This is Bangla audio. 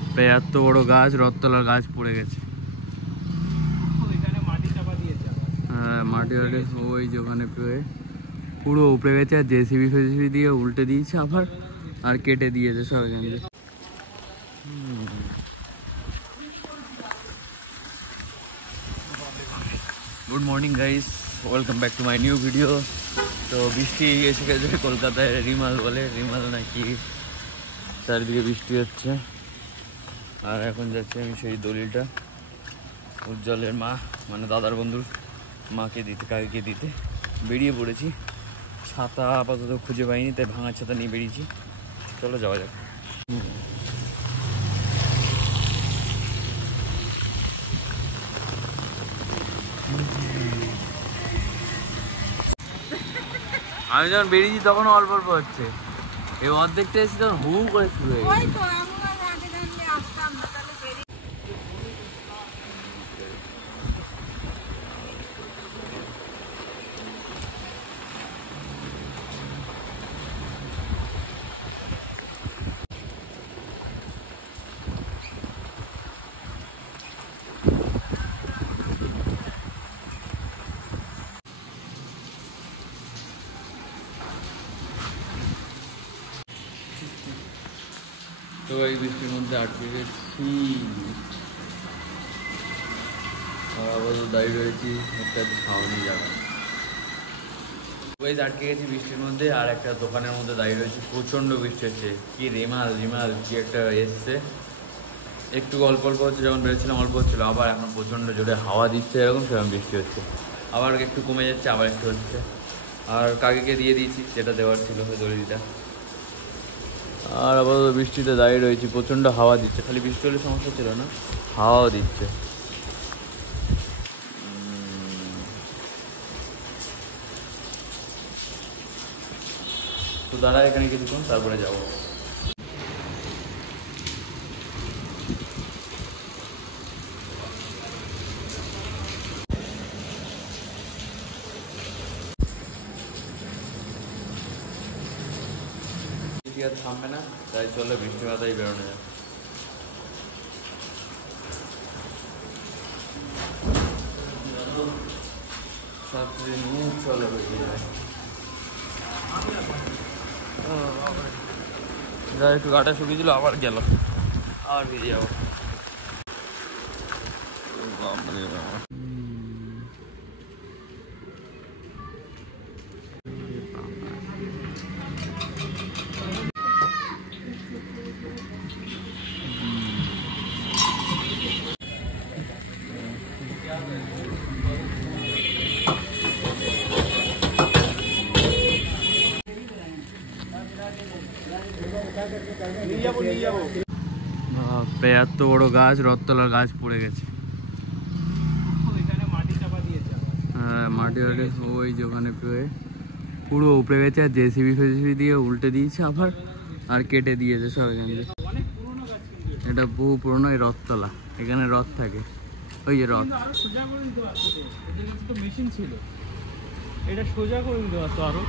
বাপরে এত বড় গাছ, রথতলার গাছ পড়ে গেছে। হ্যাঁ মাটি ওঠে ওই যে ওখানে পুরো উপড়ে গেছে। আর জেসিবি ফেসিবি দিয়ে উল্টে দিয়েছে আবার, আর কেটে দিয়েছে সব এখান দিয়ে। Good morning guys, welcome back to my new video. তো বৃষ্টি এসে গেছে কলকাতায়, রিমাল বলে, রিমাল নাকি, চারিদিকে বৃষ্টি হচ্ছে। আর এখন যাচ্ছি আমি সেই দলিলটা উজ্জ্বলের মা, মানে দাদার বন্ধুর মাকে দিতে, কাকিকে দিতে বেরিয়ে পড়েছি। ছাতা আপাতত খুঁজে পাইনি, তাই ভাঙা ছাতা নিয়ে বেরিয়েছি। চলো যাওয়া যাক। আমি যখন বেরিয়েছি তখনও অল্প অল্প হচ্ছে, এই অর্ধেকটা এসে তখন হু করে শুরু হয়ে গেছে। তো এই বৃষ্টির মধ্যে আটকে গেছি, আপাতত দাঁড়িয়ে রয়েছি একটা ছাউনি জায়গায়। আটকে গেছি বৃষ্টির মধ্যে, আর একটা দোকানের মধ্যে দাঁড়িয়ে রয়েছি। প্রচণ্ড বৃষ্টি হচ্ছে, কি রিমাল কি একটা এসছে। একটু অল্প অল্প হচ্ছে, যখন বেরোচ্ছিলাম অল্প হচ্ছিলো, আবার এখন প্রচণ্ড জোরে হাওয়া দিচ্ছে, এরকম সেরকম বৃষ্টি হচ্ছে। আবার একটু কমে যাচ্ছে, আবার একটু হচ্ছে। আর কাকিকে দিয়ে দিয়েছি যেটা দেওয়ার ছিল, দড়িটা। আর আপাতত বৃষ্টিতে দাঁড়িয়ে রয়েছি, প্রচণ্ড হাওয়া দিচ্ছে। খালি বৃষ্টি হলে সমস্যা ছিল না, হাওয়াও দিচ্ছে। তো দাঁড়া এখানে কিছুক্ষণ, তারপরে যাবো। বৃষ্টি আর থামবে না, তাই চলে বৃষ্টি মাথায় বেরোনো যায়। সব মুখ চলে বেরিয়ে যায়। যা একটু গাটা শুকিয়েছিল, আবার গেল, আবার বেরিয়ে যাবো। এত বড় গাছ, রথতলার গাছ পড়ে গেছে। হ্যাঁ মাটি ওঠে ওই যে ওখানে পুরো উপড়ে গেছে। আর জেসিবি ফেসিবি দিয়ে উল্টে দিয়েছে আবার, আর কেটে দিয়েছে সব এখান দিয়ে। এটা বহু পুরোনো এই রথতলা, এখানে রথ থাকে, ওই যে রথ। মেশিন ছিল, এটা সোজা করে দিতে পারতো আরো।